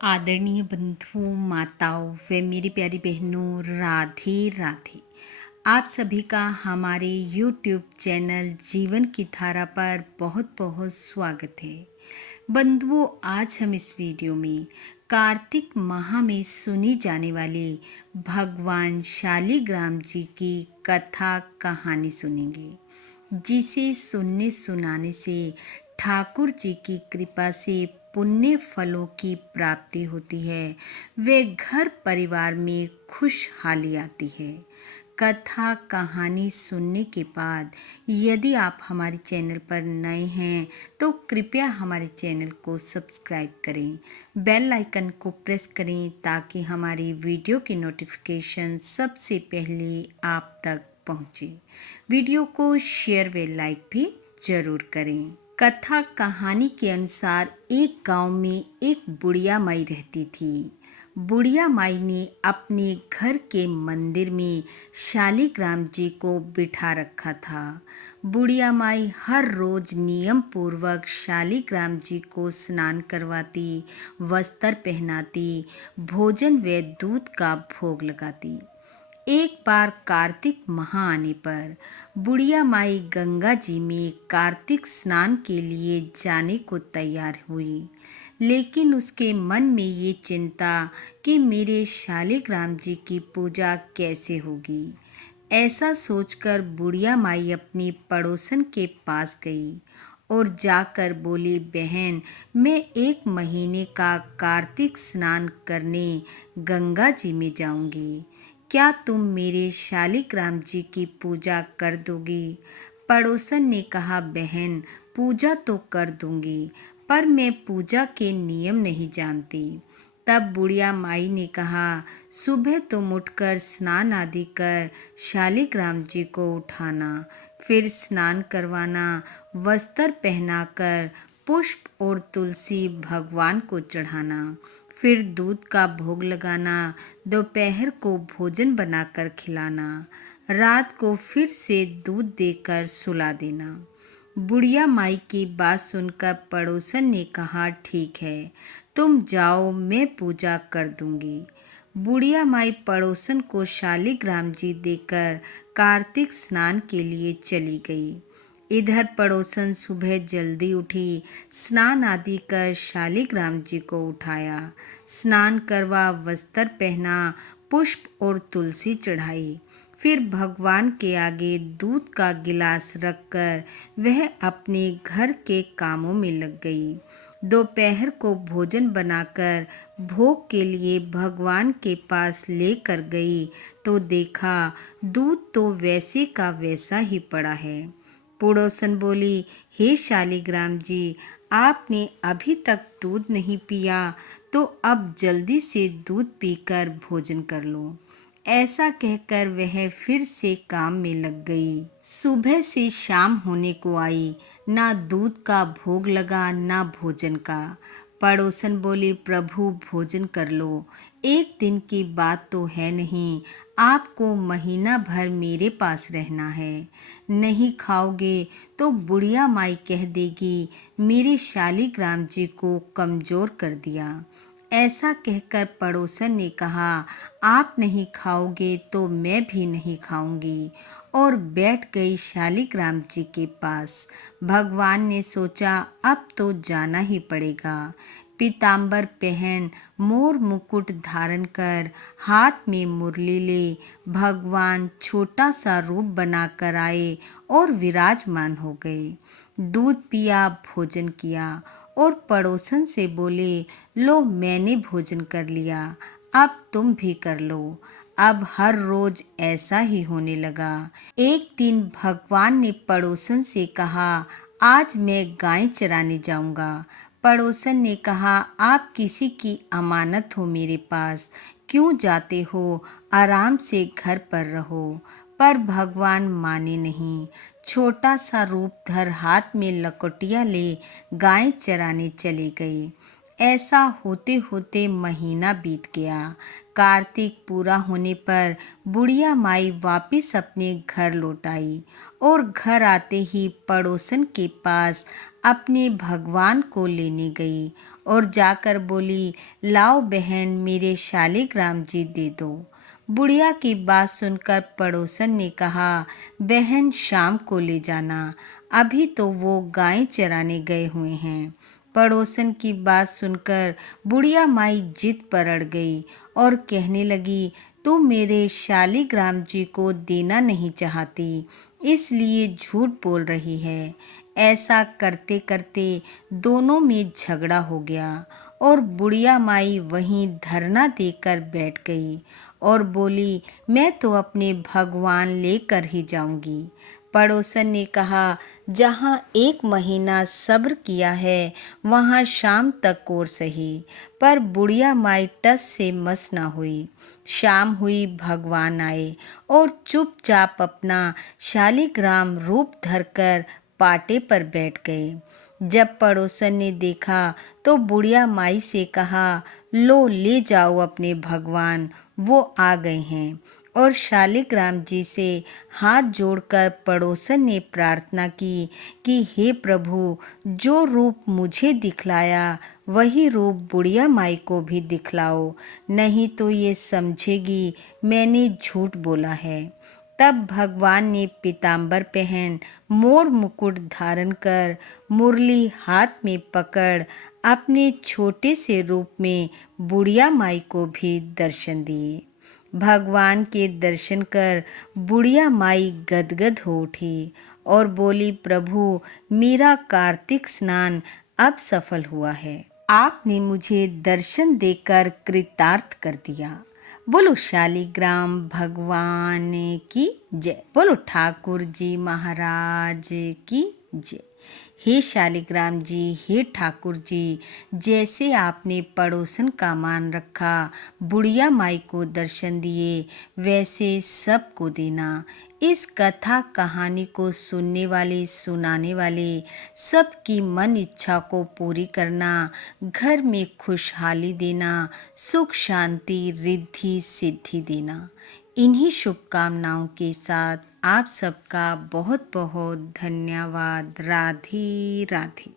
आदरणीय बंधुओं, माताओं व मेरी प्यारी बहनों, राधे राधे। आप सभी का हमारे YouTube चैनल जीवन की धारा पर बहुत बहुत स्वागत है। बंधुओं, आज हम इस वीडियो में कार्तिक माह में सुनी जाने वाली भगवान शालिग्राम जी की कथा कहानी सुनेंगे, जिसे सुनने सुनाने से ठाकुर जी की कृपा से पुण्य फलों की प्राप्ति होती है, वे घर परिवार में खुशहाली आती है। कथा कहानी सुनने के बाद यदि आप हमारे चैनल पर नए हैं तो कृपया हमारे चैनल को सब्सक्राइब करें, बेल आइकन को प्रेस करें ताकि हमारी वीडियो की नोटिफिकेशन सबसे पहले आप तक पहुंचे। वीडियो को शेयर व लाइक भी जरूर करें। कथा कहानी के अनुसार एक गांव में एक बुढ़िया माई रहती थी। बुढ़िया माई ने अपने घर के मंदिर में शालिग्राम जी को बिठा रखा था। बुढ़िया माई हर रोज नियम पूर्वक शालिग्राम जी को स्नान करवाती, वस्त्र पहनाती, भोजन व दूध का भोग लगाती। एक बार कार्तिक माह आने पर बुढ़िया माई गंगा जी में कार्तिक स्नान के लिए जाने को तैयार हुई, लेकिन उसके मन में ये चिंता कि मेरे शालिग्राम जी की पूजा कैसे होगी। ऐसा सोचकर बुढ़िया माई अपनी पड़ोसन के पास गई और जाकर बोली, बहन, मैं 1 महीने का कार्तिक स्नान करने गंगा जी में जाऊंगी, क्या तुम मेरे शालिग्राम जी की पूजा कर दोगी? पड़ोसन ने कहा, बहन, पूजा तो कर दूंगी, पर मैं पूजा के नियम नहीं जानती। तब बुढ़िया माई ने कहा, सुबह तुम उठकर स्नान आदि कर शालिग्राम जी को उठाना, फिर स्नान करवाना, वस्त्र पहनाकर पुष्प और तुलसी भगवान को चढ़ाना, फिर दूध का भोग लगाना, दोपहर को भोजन बनाकर खिलाना, रात को फिर से दूध देकर सुला देना। बुढ़िया माई की बात सुनकर पड़ोसन ने कहा, ठीक है, तुम जाओ, मैं पूजा कर दूंगी। बुढ़िया माई पड़ोसन को शालिग्राम जी देकर कार्तिक स्नान के लिए चली गई। इधर पड़ोसन सुबह जल्दी उठी, स्नान आदि कर शालिग्राम जी को उठाया, स्नान करवा, वस्त्र पहना, पुष्प और तुलसी चढ़ाई, फिर भगवान के आगे दूध का गिलास रखकर वह अपने घर के कामों में लग गई। दोपहर को भोजन बनाकर भोग के लिए भगवान के पास लेकर गई तो देखा दूध तो वैसे का वैसा ही पड़ा है। पड़ोसन बोली, हे शालिग्राम जी, आपने अभी तक दूध नहीं पिया, तो अब जल्दी से दूध पीकर भोजन कर लो। ऐसा कहकर वह फिर से काम में लग गई। सुबह से शाम होने को आई, ना दूध का भोग लगा ना भोजन का। पड़ोसन बोली, प्रभु, भोजन कर लो, एक दिन की बात तो है नहीं, आपको महीना भर मेरे पास रहना है। नहीं खाओगे तो बुढ़िया माई कह देगी मेरे शालिग्राम जी को कमजोर कर दिया। ऐसा कहकर पड़ोसन ने कहा, आप नहीं खाओगे तो मैं भी नहीं खाऊंगी, और बैठ गई शालिग्राम जी के पास। भगवान ने सोचा अब तो जाना ही पड़ेगा। पीतांबर पहन, मोर मुकुट धारण कर, हाथ में मुरली ले भगवान छोटा सा रूप बनाकर आए और विराजमान हो गए। दूध पिया, भोजन किया और पड़ोसन से बोले, लो, मैंने भोजन कर लिया, अब तुम भी कर लो। अब हर रोज ऐसा ही होने लगा। एक दिन भगवान ने पड़ोसन से कहा, आज मैं गाय चराने जाऊंगा। पड़ोसन ने कहा, आप किसी की अमानत हो मेरे पास, क्यों जाते हो, आराम से घर पर रहो। पर भगवान माने नहीं। छोटा सा रूप धर हाथ में लकोटिया ले गाय चराने चले गए। ऐसा होते होते महीना बीत गया। कार्तिक पूरा होने पर बुढ़िया माई वापस अपने घर लौट आई और घर आते ही पड़ोसन के पास अपने भगवान को लेने गई और जाकर बोली, लाओ बहन, मेरे शालिग्राम जी दे दो। बुढ़िया की बात सुनकर पड़ोसन ने कहा, बहन शाम को ले जाना, अभी तो वो गाय चराने गए हुए हैं। पड़ोसन की बात सुनकर बुढ़िया माई जिद पर अड़ गई और कहने लगी, तू मेरे शालिग्राम जी को देना नहीं चाहती, इसलिए झूठ बोल रही है। ऐसा करते करते दोनों में झगड़ा हो गया और बुढ़िया माई वहीं धरना देकर बैठ गई और बोली, मैं तो अपने भगवान लेकर ही जाऊंगी। पड़ोसन ने कहा, जहाँ 1 महीना सब्र किया है वहाँ शाम तक और सही। पर बुढ़िया माई टस से मस न हुई। शाम हुई, भगवान आए और चुपचाप अपना शालिग्राम रूप धरकर पाटे पर बैठ गए। जब पड़ोसन ने देखा तो बुढ़िया माई से कहा, लो ले जाओ अपने भगवान, वो आ गए हैं। और शालिग्राम जी से हाथ जोड़कर पड़ोसन ने प्रार्थना की कि हे प्रभु, जो रूप मुझे दिखलाया वही रूप बुढ़िया माई को भी दिखलाओ, नहीं तो ये समझेगी मैंने झूठ बोला है। तब भगवान ने पीताम्बर पहन, मोर मुकुट धारण कर, मुरली हाथ में पकड़ अपने छोटे से रूप में बुढ़िया माई को भी दर्शन दिए। भगवान के दर्शन कर बुढ़िया माई गदगद हो उठी और बोली, प्रभु, मेरा कार्तिक स्नान अब सफल हुआ है। आपने मुझे दर्शन देकर कृतार्थ कर दिया। बोलो शालिग्राम भगवान की जय। बोलो ठाकुर जी महाराज की जय। हे शालिग्राम जी, हे ठाकुर जी, जैसे आपने पड़ोसन का मान रखा, बुढ़िया माई को दर्शन दिए, वैसे सबको देना। इस कथा कहानी को सुनने वाले, सुनाने वाले सबकी मन इच्छा को पूरी करना, घर में खुशहाली देना, सुख शांति रिद्धि सिद्धि देना। इन्हीं शुभकामनाओं के साथ आप सबका बहुत बहुत धन्यवाद। राधे राधे।